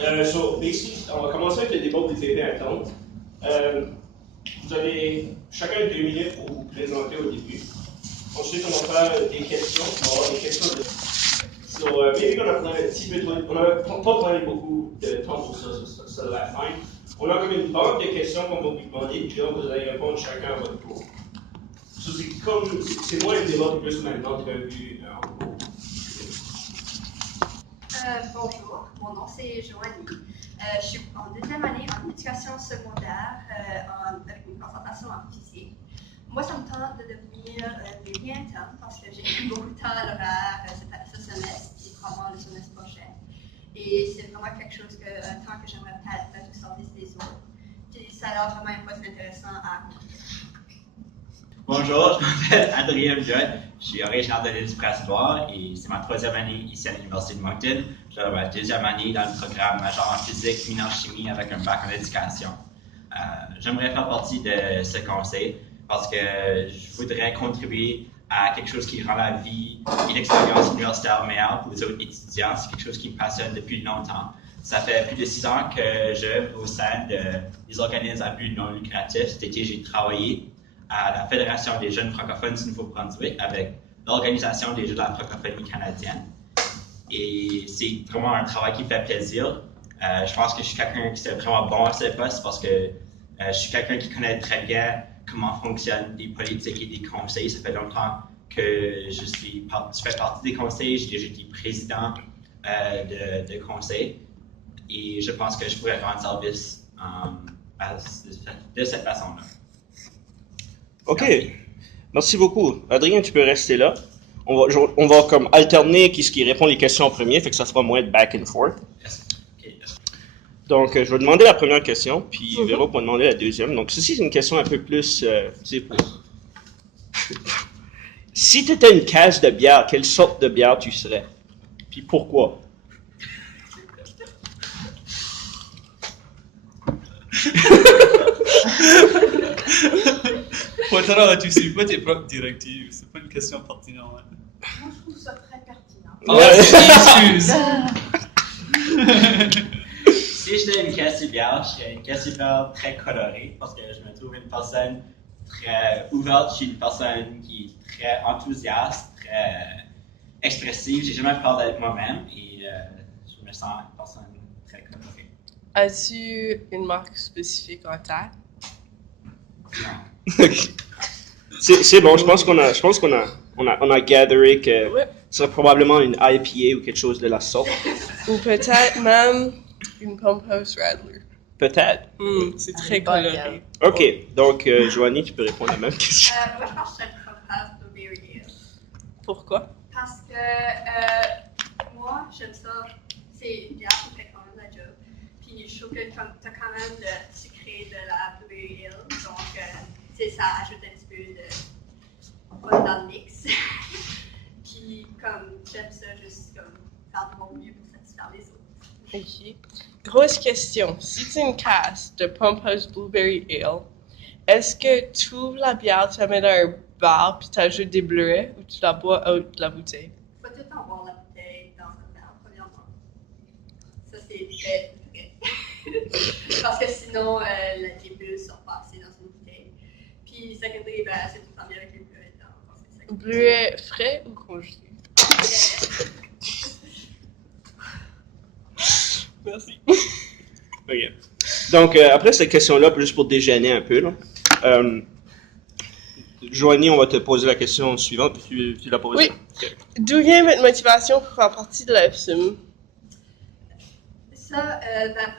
Basically, on va commencer avec le débat que vous avez attendre. Vous avez chacun 2 minutes pour vous présenter au début. Ensuite, on va faire des questions. On va avoir des questions de. Maybe on a besoin un petit peu on n'a pas besoin beaucoup de temps pour ça de la fin. On a comme une banque de questions qu'on va vous demander, puis là, vous allez répondre chacun à votre tour. C'est moins un débat de plus maintenant que vous avez vu en cours. Bonjour, mon nom c'est Joanie. Je suis en deuxième année en éducation secondaire avec une concentration en physique. Moi, ça me tente de devenir médium parce que j'ai beaucoup de temps à l'horaire ce semestre et probablement le semestre prochain. Et c'est vraiment quelque chose un temps que j'aimerais peut-être mettre au service des autres. Puis ça a l'air vraiment un poste intéressant à accomplir. Bonjour, je m'appelle Adrien Judd, je suis originaire de l'île du Prince-Édouard et c'est ma 3e année ici à l'Université de Moncton. Je suis ma 2e année dans le programme major en physique, mineur chimie avec un bac en éducation. J'aimerais faire partie de ce conseil parce que je voudrais contribuer à quelque chose qui rend la vie et l'expérience universitaire meilleure pour les autres étudiants. C'est quelque chose qui me passionne depuis longtemps. Ça fait plus de 6 ans que j'œuvre au sein des organismes à but non lucratif. Cet été, j'ai travaillé à la Fédération des jeunes francophones du Nouveau-Brunswick avec l'Organisation des jeux de la francophonie canadienne. Et c'est vraiment un travail qui me fait plaisir. Je pense que je suis quelqu'un qui est vraiment bon à ce poste parce que je suis quelqu'un qui connaît très bien comment fonctionnent les politiques et les conseils. Ça fait longtemps que je fais partie des conseils. J'ai déjà été président de conseil. Et je pense que je pourrais rendre service de cette façon-là. OK. Merci beaucoup. Adrien, tu peux rester là. On va comme alterner qui répond les questions en premier, fait que ça sera moins de back and forth. Yes. Okay, yes. Donc, je vais demander la première question, puis Véro va demander la deuxième. Donc, ceci, c'est une question un peu plus... Si tu étais une caisse de bière, quelle sorte de bière tu serais? Puis pourquoi? Ouattara, tu suis pas tes propres directives, c'est pas une question pertinente. Moi, je trouve ça très pertinent. Excuse! Si j'étais une caisse de bière, je serais une caisse de bière très colorée parce que je me trouve une personne très ouverte, je suis une personne qui est très enthousiaste, très expressive, j'ai jamais peur d'être moi-même et je me sens une personne très colorée. As-tu une marque spécifique en tête? Non. C'est bon, je pense qu'on a gatheré que Ouais. ce serait probablement une IPA ou quelque chose de la sorte. Ou peut-être même une Pompous Radler. Peut-être. C'est très coloré. OK. Donc, Joanie, tu peux répondre à la même question. Moi, je pense que c'est une Pompous Blueberry Ale. Pourquoi? Parce que moi, j'aime ça. C'est une bière qui fait quand même la job. Puis je trouve que tu as quand même le sucré de la Blueberry Ale. Donc, ça ajoute un petit peu de dans le mix. Puis comme j'aime ça, juste comme faire de mon mieux pour satisfaire les autres. Ok. Grosse question. Si tu une casse de Pompous Blueberry Ale, est-ce que tu ouvres la bière, tu la mets dans un bar puis tu ajoutes des bleuets ou tu la bois out de la bouteille? Il faut tout le temps boire la bouteille dans un verre, premièrement. Ça, c'est très vrai. Parce que sinon, les bulles sont passées dans une bouteille. Puis, secondary, c'est tout le temps bien avec les bleuets dedans. Bleuets frais ou congelés? Merci. OK. Donc, après cette question-là, juste pour déjeuner un peu, là, Joanie, on va te poser la question suivante, puis tu la poses. Oui. Okay. D'où vient votre motivation pour faire partie de la FSUM? Ça,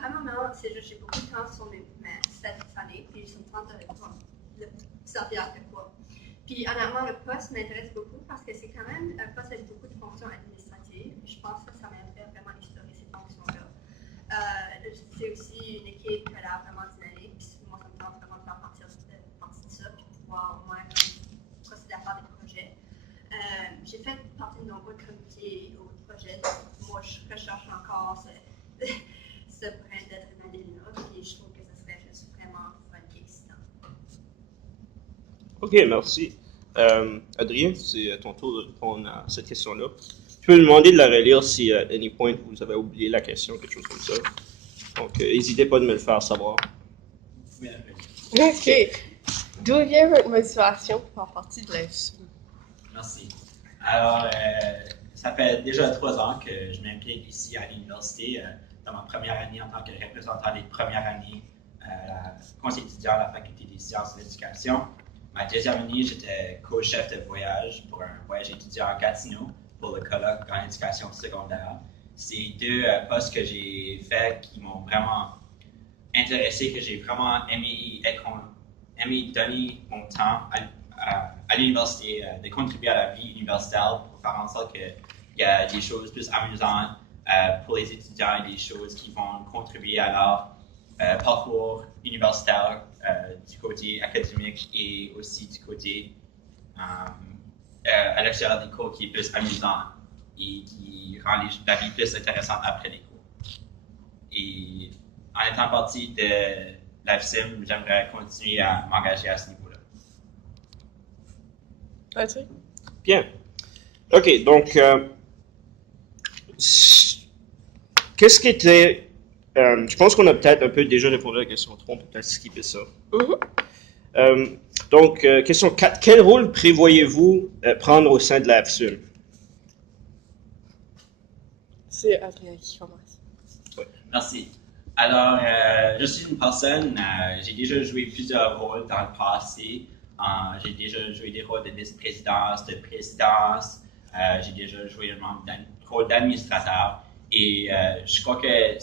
premièrement, c'est juste j'ai beaucoup de temps sur mes mains cette année, puis je suis en train de servir à quoi. Puis honnêtement, le poste m'intéresse beaucoup parce que c'est quand même un poste avec beaucoup de fonctions administratives. Je pense que ça m'aiderait vraiment à explorer ces fonctions-là. C'est aussi une équipe qui a l'air vraiment dynamique, puis moi, ça me tente vraiment de faire partie de ça, puis pouvoir au moins procéder à faire des projets. J'ai fait partie de nombreux comités ou projets. Moi, je recherche encore ce brin d'adrénaline-là, puis je trouve que ça serait juste vraiment fun et excitant. OK, merci. Adrien, c'est à ton tour de répondre à cette question-là. Je peux demander de la relire si à any point vous avez oublié la question, quelque chose comme ça. Donc, n'hésitez pas de me le faire savoir. OK. D'où vient votre motivation pour faire partie de l'AFSU? Merci. Alors, ça fait déjà 3 ans que je m'implique ici à l'université, dans ma première année en tant que représentant des premières années à la conseil étudiant à la faculté des sciences de l'éducation. Ma deuxième année, j'étais co-chef de voyage pour un voyage étudiant à Gatineau pour le colloque en éducation secondaire. C'est 2 postes que j'ai faits qui m'ont vraiment intéressé, que j'ai vraiment aimé donner mon temps à l'université, de contribuer à la vie universitaire pour faire en sorte qu'il y a des choses plus amusantes pour les étudiants et des choses qui vont contribuer à leur parcours universitaire du côté académique et aussi du côté à l'extérieur des cours qui est plus amusant et qui rend la vie plus intéressante après les cours. Et en étant partie de l'AFSIM, j'aimerais continuer à m'engager à ce niveau-là. Patrick? Bien. OK, donc, qu'est-ce qui était... je pense qu'on a peut-être un peu déjà répondu à la question 3, on peut peut-être skipper ça. Donc, question 4. Quel rôle prévoyez-vous prendre au sein de l'AFSUM? C'est Adrien qui commence. Merci. Alors, je suis une personne, j'ai déjà joué plusieurs rôles dans le passé. J'ai déjà joué des rôles de vice-présidence, de présidence. J'ai déjà joué un rôle d'administrateur. Et je crois que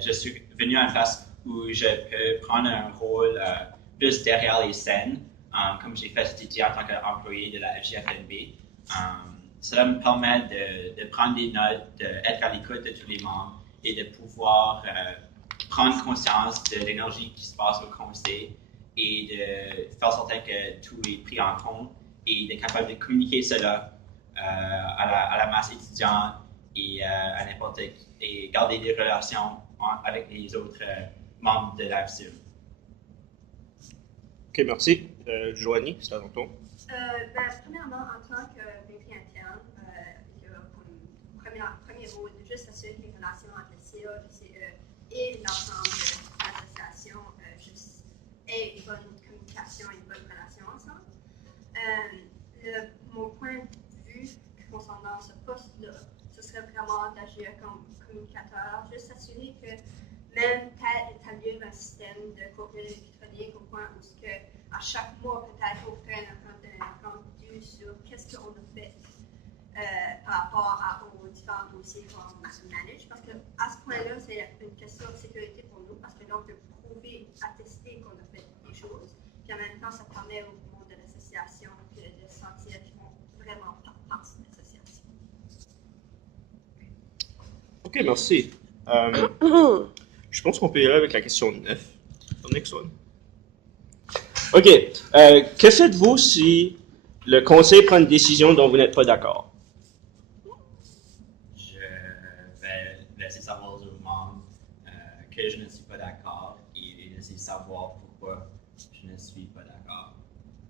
je suis venu à une place où je peux prendre un rôle plus derrière les scènes, comme j'ai fait cet été en tant qu'employé de la FGFNB. Cela me permet de prendre des notes, d'être à l'écoute de tous les membres et de pouvoir prendre conscience de l'énergie qui se passe au conseil et de faire certain que tout est pris en compte et d'être capable de communiquer cela à la masse étudiante et à n'importe qui et garder des relations avec les autres membres de l'AFSUM. OK, merci. Joanie, c'est à ton tour. Premièrement, en tant que vécu interne, premier rôle, de juste assurer que les relations entre le CA, le CE et l'ensemble de l'association aient une bonne communication et une bonne relation ensemble. Mon point de vue concernant ce poste-là, ce serait vraiment d'agir comme communicateur, juste s'assurer que même peut-être établir un système de courriel électronique au point où à chaque mois, peut-être, on ferait un compte rendu sur qu'est-ce qu'on a fait par rapport aux différents dossiers qu'on manage. Parce qu'à ce point-là, c'est une question de sécurité pour nous, parce que donc, de prouver, attester qu'on a fait des choses. Puis en même temps, ça permet au monde de l'association de sentir qu'ils font vraiment partie de l'association. OK, merci. Je pense qu'on peut y aller avec la question 9. The next one. OK. Que faites-vous si le conseil prend une décision dont vous n'êtes pas d'accord? Je vais laisser savoir aux membres que je ne suis pas d'accord et les laisser savoir pourquoi je ne suis pas d'accord.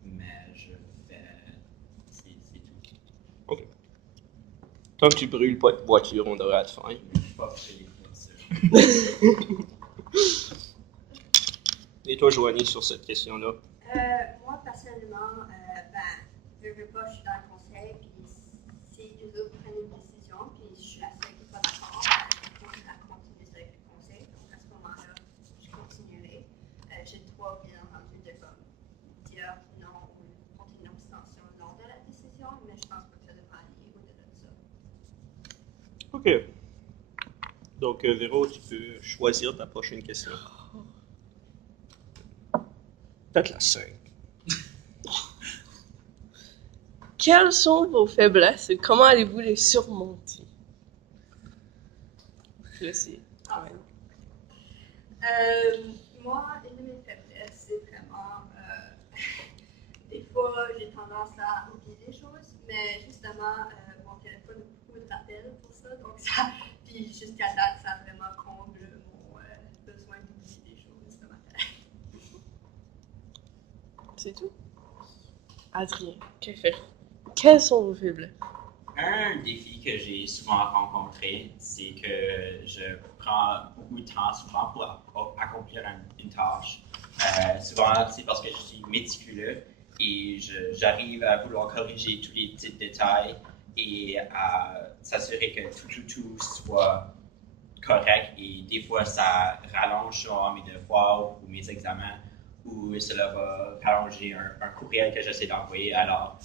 Mais je fais... C'est tout. OK. Tant que tu brûles pas de voiture, on devrait être fine. Je ne suis pas prêt les voitures. Et toi, Joanie, sur cette question-là? Moi, personnellement, je veux pas, je suis dans le conseil, puis si les autres prennent une décision, puis je suis la seule qui n'est pas d'accord, je continue avec le conseil. Donc, à ce moment-là, je continuerai. J'ai le droit, bien entendu, de dire non ou porter une abstention lors de la décision, mais je pense pas que ça devrait aller au-delà de ça. OK. Donc, Véro, tu peux choisir ta prochaine question. Peut-être la 5. Quelles sont vos faiblesses et comment allez-vous les surmonter? Je sais. Moi, une de mes faiblesses, c'est vraiment... des fois, j'ai tendance à oublier des choses, mais justement, mon téléphone a beaucoup de rappels pour ça, donc ça... Puis jusqu'à date, ça a vraiment comble mon besoin d'oublier des choses ce matin. C'est tout? Adrien, quelles sont vos faiblesses? Un défi que j'ai souvent rencontré, c'est que je prends beaucoup de temps souvent pour accomplir une tâche. Souvent, c'est parce que je suis méticuleux et j'arrive à vouloir corriger tous les petits détails et à s'assurer que tout soit correct. Et des fois, ça rallonge sur mes devoirs ou mes examens, ou cela va rallonger un courriel que j'essaie d'envoyer. Alors,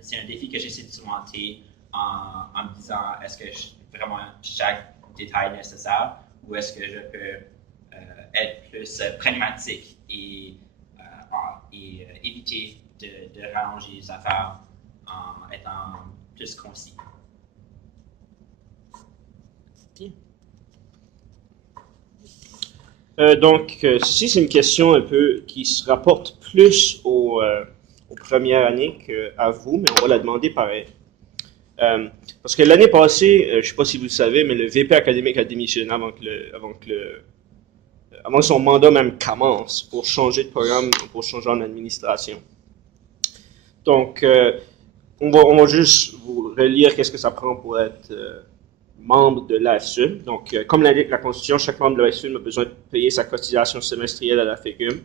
c'est un défi que j'essaie de surmonter en me disant, est-ce que vraiment chaque détail est nécessaire ou est-ce que je peux être plus pragmatique et éviter de rallonger les affaires en étant plus concis. Ceci, c'est une question un peu qui se rapporte plus aux premières années qu'à vous, mais on va la demander pareil. Parce que l'année passée, je ne sais pas si vous le savez, mais le VP académique a démissionné avant que son mandat même commence pour changer de programme, pour changer en administration. Donc, on va juste vous relire qu'est-ce que ça prend pour être membre de l'ASUM. Donc, comme l'indique la Constitution, chaque membre de l'ASUM a besoin de payer sa cotisation semestrielle à la FECUM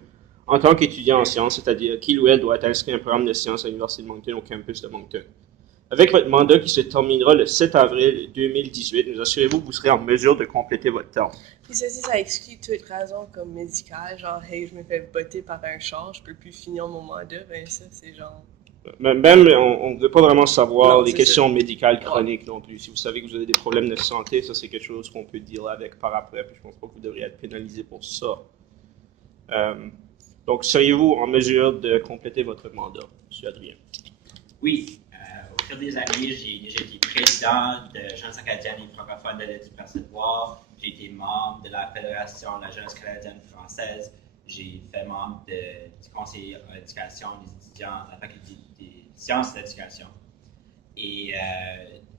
en tant qu'étudiant en sciences, c'est-à-dire qu'il ou elle doit être inscrit à un programme de sciences à l'Université de Moncton au campus de Moncton. Avec votre mandat qui se terminera le 7 avril 2018, nous assurez-vous que vous serez en mesure de compléter votre terme. Puis ça exclut toute raison comme médicale, genre, hey, je me fais botter par un char, je peux plus finir mon mandat, ben ça, c'est genre... Même, on ne veut pas vraiment savoir Non, les c'est questions médicales chroniques non plus. Si vous savez que vous avez des problèmes de santé, ça c'est quelque chose qu'on peut dealer avec par après, puis je pense pas que vous devriez être pénalisé pour ça. Donc, seriez-vous en mesure de compléter votre mandat, M. Adrien? Oui. Au fil des années, j'ai déjà été président de Jeunesse acadienne et francophone de l'aide du Percevoir. J'ai été membre de la Fédération de la jeunesse canadienne française. J'ai fait membre du conseil d'éducation des étudiants de la faculté des sciences de l'éducation. Et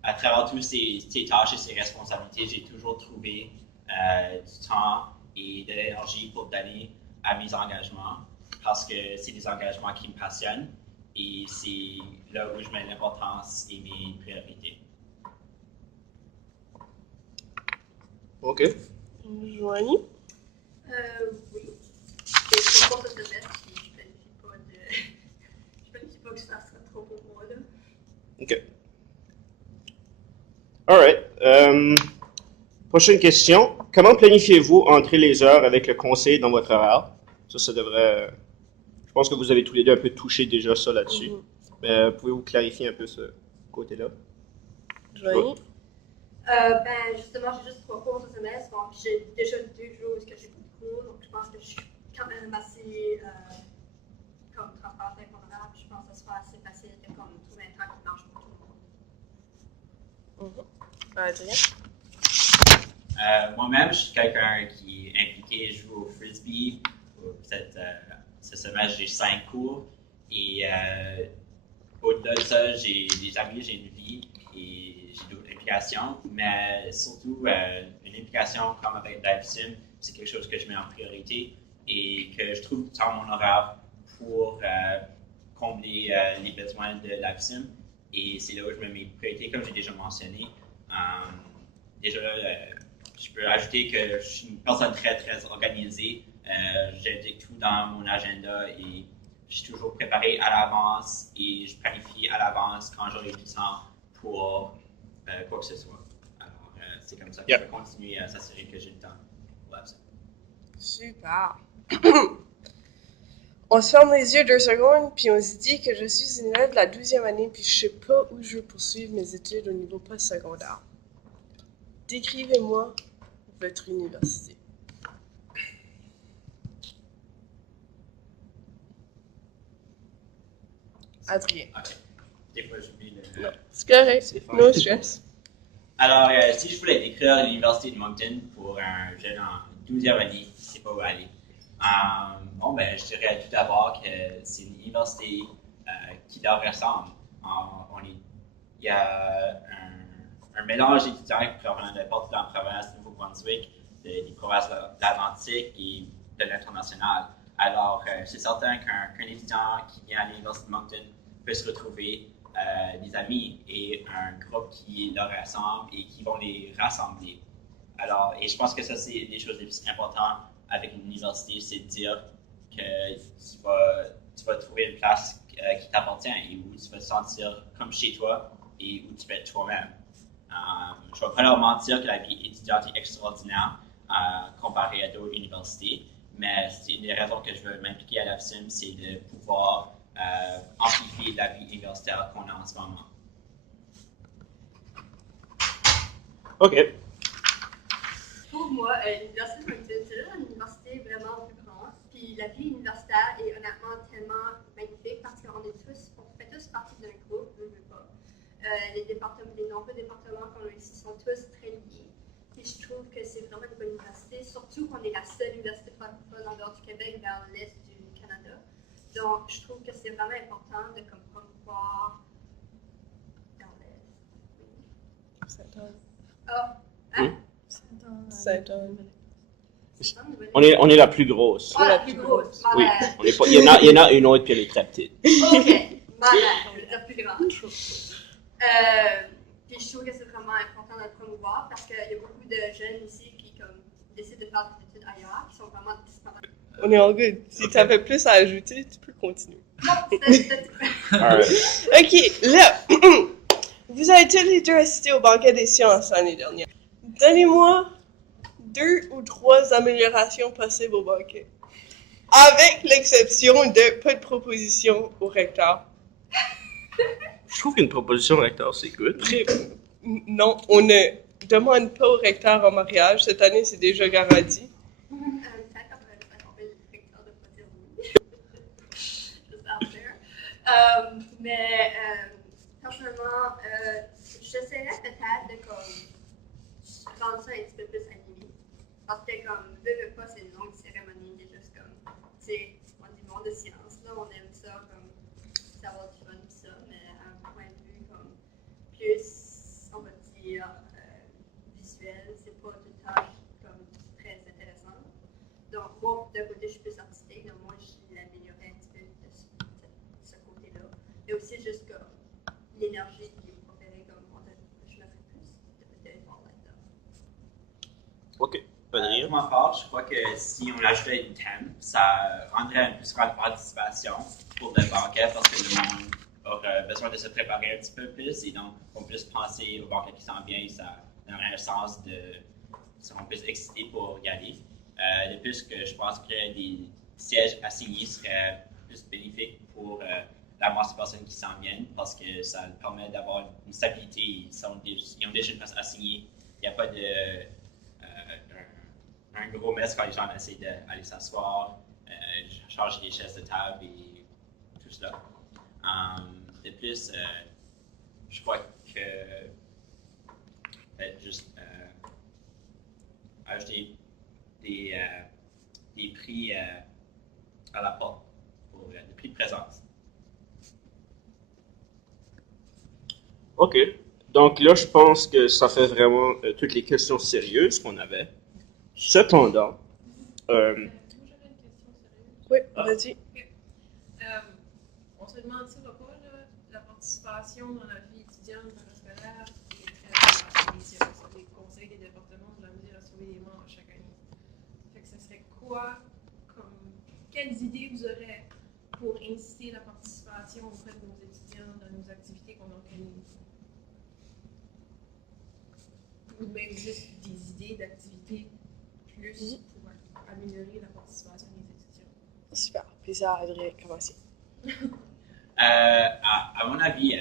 à travers toutes ces tâches et ces responsabilités, j'ai toujours trouvé du temps et de l'énergie pour donner à mes engagements parce que c'est des engagements qui me passionnent. Et c'est là où je mets l'importance et mes priorités. OK. Joanie? Oui. C'est pour ce semestre, puis je planifie pas que ça sera trop pour moi, là. OK. All right. Prochaine question. Comment planifiez-vous entrer les heures avec le conseil dans votre horaire? Ça devrait... Je pense que vous avez tous les deux un peu touché déjà ça là-dessus. Mais pouvez-vous clarifier un peu ce côté-là? Joanie? Ben, justement, j'ai juste 3 cours ce semestre, donc j'ai déjà 2 jours où j'ai beaucoup de cours, donc je pense que je suis quand même assez comme transparente avec mon horaire, puis je pense que ça sera assez facile de comme, trouver un temps qui marche pour tout le monde. Adrien? Moi-même, je suis quelqu'un qui est impliqué, je joue au frisbee. Peut-être ce semestre, j'ai 5 cours. Et au-delà de ça, j'ai des amis, j'ai une vie et j'ai d'autres implications. Mais surtout, une implication comme avec l'AFSIM, c'est quelque chose que je mets en priorité et que je trouve dans mon horaire pour combler les besoins de l'AFSIM. Et c'est là où je mets mes priorités, comme j'ai déjà mentionné. Déjà, je peux ajouter que je suis une personne très, très organisée. J'indique tout dans mon agenda et je suis toujours préparé à l'avance et je planifie à l'avance quand j'aurai du temps pour quoi que ce soit. Alors, c'est comme ça que je vais continuer à s'assurer que j'ai le temps pour l'absent. Super. On se ferme les yeux 2 secondes, puis on se dit que je suis une élève de la 12e année, puis je sais pas où je veux poursuivre mes études au niveau post-secondaire. Décrivez-moi votre université. Adrien. Ok. Des fois, j'oublie le... Non, c'est correct. No stress. Alors, si je voulais décrire l'Université de Moncton pour un jeune en 12e année, je ne sais pas où aller. Je dirais tout d'abord que c'est une université qui leur ressemble. Il y a un mélange d'étudiants provenant de partout dans la province du Nouveau-Brunswick, des provinces de l'Atlantique et de l'international. Alors, c'est certain qu'un étudiant qui vient à l'Université de Moncton peut se retrouver des amis et un groupe qui leur rassemble et qui vont les rassembler. Alors, et je pense que ça, c'est des choses les plus importantes avec une université, c'est de dire que tu vas trouver une place qui t'appartient et où tu vas te sentir comme chez toi et où tu peux être toi-même. Je ne vais pas leur mentir que la vie étudiante est extraordinaire comparée à d'autres universités, mais c'est une des raisons que je veux m'impliquer à l'AFSUM, c'est de pouvoir amplifier la vie universitaire qu'on a en ce moment. OK. Pour moi, l'Université de Moncton, c'est juste une université vraiment plus grande. Puis la vie universitaire est honnêtement tellement magnifique parce qu'on fait tous partie d'un groupe, je veux pas. Les nombreux départements qu'on a ici sont tous très liés. Puis je trouve que c'est vraiment une bonne université, surtout qu'on est la seule université francophone en dehors du Québec vers l'est du Canada. Donc je trouve que c'est vraiment important de promouvoir dans l'est. Saint-Anne. Ah, hein? Saint-Anne. On est la plus grosse. Ah, la plus grosse. Oui. Malade. On est pas, il y en a une autre, puis elle est très petite. Ok, malade, je veux dire plus grande. Puis je trouve que c'est vraiment important de le promouvoir parce qu'il y a beaucoup de jeunes ici qui décident de faire des études ailleurs, qui sont vraiment disparates. On est all good. Si tu avais plus à ajouter, tu peux continuer. Non, c'était Alright. OK, là, vous avez tous les deux assisté au banquet des sciences l'année dernière. Donnez-moi 2 ou 3 améliorations possibles au banquet. Avec l'exception de pas de proposition au recteur. Je trouve qu'une proposition recteur, c'est good. Non, on ne demande pas au recteur en mariage. Cette année, c'est déjà garanti. peut-être après le recteur de pas dire oui. Just out there. Mais personnellement, j'essaierais peut-être de rendre ça un petit peu plus animé. Parce que veux pas, c'est une longue cérémonie, c'est juste on est du monde de science, là, on aime ça, savoir du fun et ça, mais à un point de vue plus, on va dire, visuel, c'est pas tout le temps très intéressant. Donc moi, d'un côté, je suis plus artistique, donc moi, je l'améliorerais un petit peu de ce côté-là. Mais aussi juste l'énergie qui est proférée, je me ferais plus de l'effort là-dedans. OK. Pour ma part, je crois que si on ajoutait une thème, ça rendrait une plus grande participation pour le banquet parce que le monde aurait besoin de se préparer un petit peu plus et donc on peut plus penser au banquet qui s'en vient et ça donnerait un sens de seront plus excités pour y aller. De plus que je pense que des sièges assignés seraient plus bénéfiques pour la masse de personnes qui s'en viennent parce que ça permet d'avoir une stabilité. Ils ont déjà une place assignée. Il n'y a pas de un gros mess quand les gens essaient d'aller s'asseoir, changer les chaises de table et tout cela. De plus, je crois que juste ajouter des prix à la porte pour des prix de présence. OK. Donc là, je pense que ça fait vraiment toutes les questions sérieuses qu'on avait. Cependant, Moi, j'avais une question sérieuse. Oui, vas-y. On se mentira pas, là, la participation dans la vie étudiante parascolaire est très initiale. Les conseils des départements de la misère à sauver les membres chaque année. Fait que ce serait quoi, quelles idées vous aurez pour inciter la participation auprès de nos étudiants dans nos activités qu'on organise? Ou même juste des idées d'activités plus pour améliorer la participation des étudiants. Super. Puis ça aiderait à commencer. À mon avis,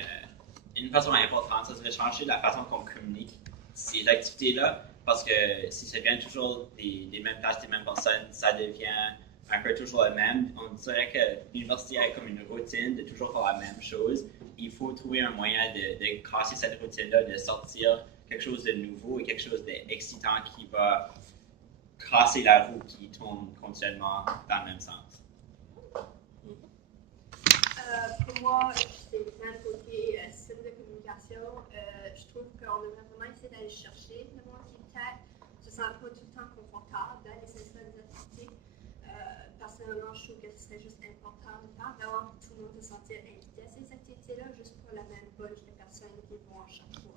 une façon importante, ça serait changer la façon qu'on communique ces activités-là, parce que si ça vient toujours des mêmes places, des mêmes personnes, ça devient un peu toujours le même. On dirait que l'université a comme une routine de toujours faire la même chose. Il faut trouver un moyen de casser cette routine-là, de sortir quelque chose de nouveau et quelque chose d'excitant qui va casser la roue qui tourne continuellement dans le même sens. Pour moi, c'est vraiment le côté style de communication. Je trouve qu'on devrait vraiment essayer d'aller chercher le monde qui peut-être se sent pas tout le temps confortable d'aller s'inscrire à des activités. Personnellement, personnellement, je trouve que ce serait juste important de faire, vraiment pour tout le monde se sentir invité à ces activités-là, juste pour la même bunch de personnes qui vont à chaque fois.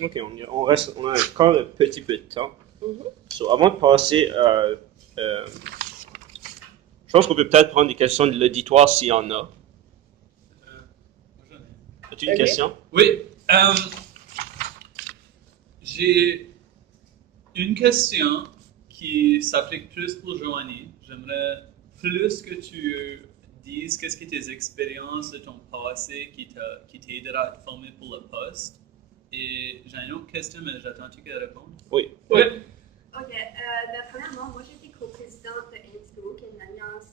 Ok, on a encore un petit peu de temps. So, avant de passer à. Je pense qu'on peut peut-être prendre des questions de l'auditoire s'il y en a. Moi, j'en ai. As-tu une Ok. question? Oui. J'ai une question qui s'applique plus pour Joanie. J'aimerais plus que tu dises qu'est-ce que tes expériences de ton passé qui t'aidera à te former pour le poste. Et j'ai une autre question, mais j'attends-tu qu'elle réponde? Oui. Oui. Ok, premièrement, moi j'étais co-présidente de INSCO, qui est une alliance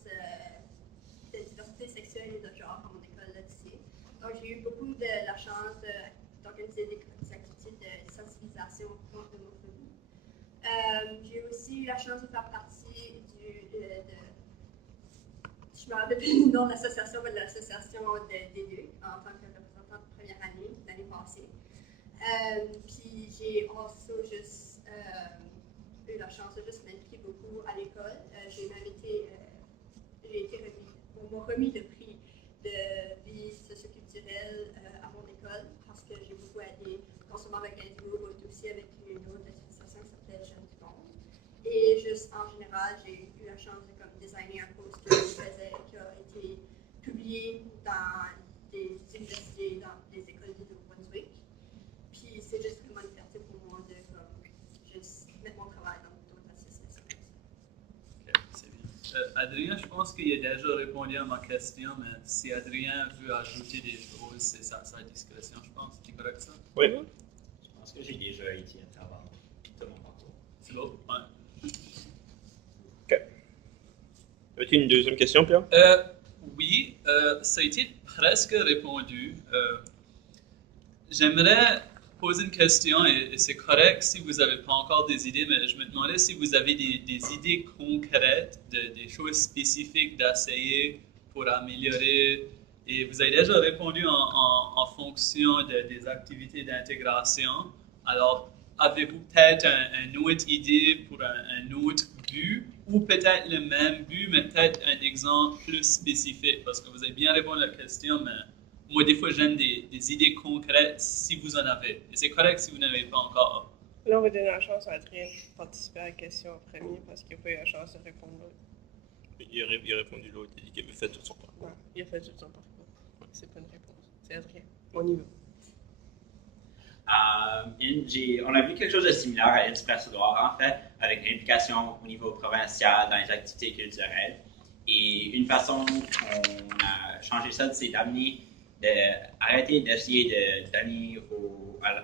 de diversité sexuelle et de genre à mon école là-dessus. Donc j'ai eu beaucoup de la chance d'organiser des activités de sensibilisation contre l'homophobie. J'ai aussi eu la chance de faire partie je me rappelle plus du nom de l'association, mais de l'association d'élus en tant que représentante de première année l'année passée. Puis j'ai aussi juste eu la chance de juste m'impliquer beaucoup à l'école. J'ai même été, on m'a remis le prix de vie socioculturelle à mon école parce que j'ai beaucoup aidé Consommer avec un duo, aussi avec une autre association qui s'appelait Jeunes du Monde. Et juste en général, j'ai eu la chance de designer un post qui a été publié dans des universités, dans des écoles du Nouveau-Brunswick. Puis c'est juste vraiment une fierté pour moi de juste mettre mon travail dans d'autres associations. Ok, c'est bien. Adrien, je pense qu'il a déjà répondu à ma question, mais si Adrien veut ajouter des choses, c'est sa discrétion, je pense. C'est correct ça? Oui. Je pense que j'ai déjà été à travers tout mon parcours. C'est bon? Ouais. As-tu une deuxième question, Pierre? Oui, ça a été presque répondu. J'aimerais poser une question, et c'est correct si vous n'avez pas encore des idées, mais je me demandais si vous avez des idées concrètes, des choses spécifiques d'essayer pour améliorer. Et vous avez déjà répondu en fonction des activités d'intégration. Alors, avez-vous peut-être une autre idée pour un autre but, ou peut-être le même but, mais peut-être un exemple plus spécifique? Parce que vous avez bien répondu à la question, mais moi, des fois, j'aime des idées concrètes si vous en avez. Et c'est correct si vous n'avez pas encore. Là, on va donner la chance à Adrien de participer à la question en premier parce qu'il n'a pas eu la chance de répondre l'autre. Il a répondu l'autre, il a dit qu'il avait fait tout son parcours. Non, il a fait tout son parcours. C'est pas une réponse. C'est Adrien. On y va. On a vu quelque chose de similaire à Inspiratoire, en fait, avec l'implication au niveau provincial dans les activités culturelles. Et une façon qu'on a changé ça, c'est d'arrêter d'essayer d'amener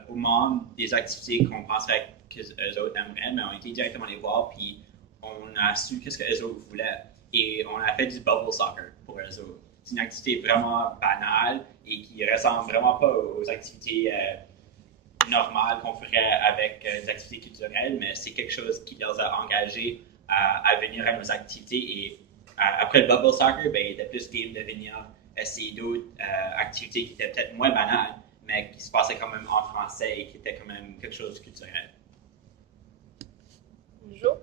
aux membres des activités qu'on penserait qu'eux autres aimeraient, mais on a été directement les voir, puis on a su qu'est-ce qu'eux autres voulaient. Et on a fait du bubble soccer pour eux autres. C'est une activité vraiment banale et qui ressemble vraiment pas aux activités normales qu'on ferait avec des activités culturelles, mais c'est quelque chose qui les a engagés à venir à nos activités. Et après le bubble soccer, ben, il était plus game de venir essayer d'autres activités qui étaient peut-être moins banales, mais qui se passaient quand même en français et qui étaient quand même quelque chose de culturel. Jo?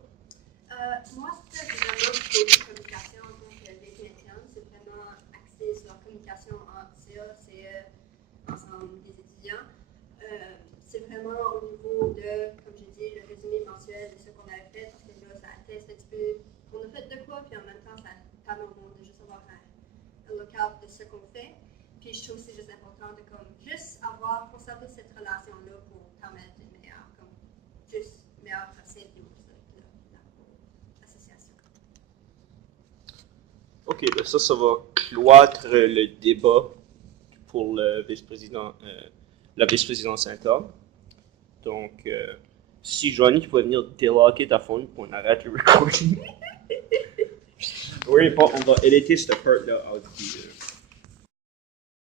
Moi, c'était vraiment pour communication en tant que véhicule interne. C'est vraiment axé sur la communication entre CA, ensemble des étudiants. C'est vraiment au niveau de, comme j'ai dit, le résumé mensuel de ce qu'on avait fait, parce que là, ça atteste un petit peu qu'on a fait de quoi, puis en même temps, ça permet au monde de juste avoir un local de ce qu'on fait. Puis je trouve que c'est juste important de juste conserver cette relation-là pour permettre une meilleure symbiose de l'association. Ok, ben ça va cloître le débat pour le vice-président, la vice-présidence interne. Donc, si Joanie, tu pouvais venir déloquer ta phone pour qu'on arrête le recording. Oui, bon, on va éditer cette part-là out du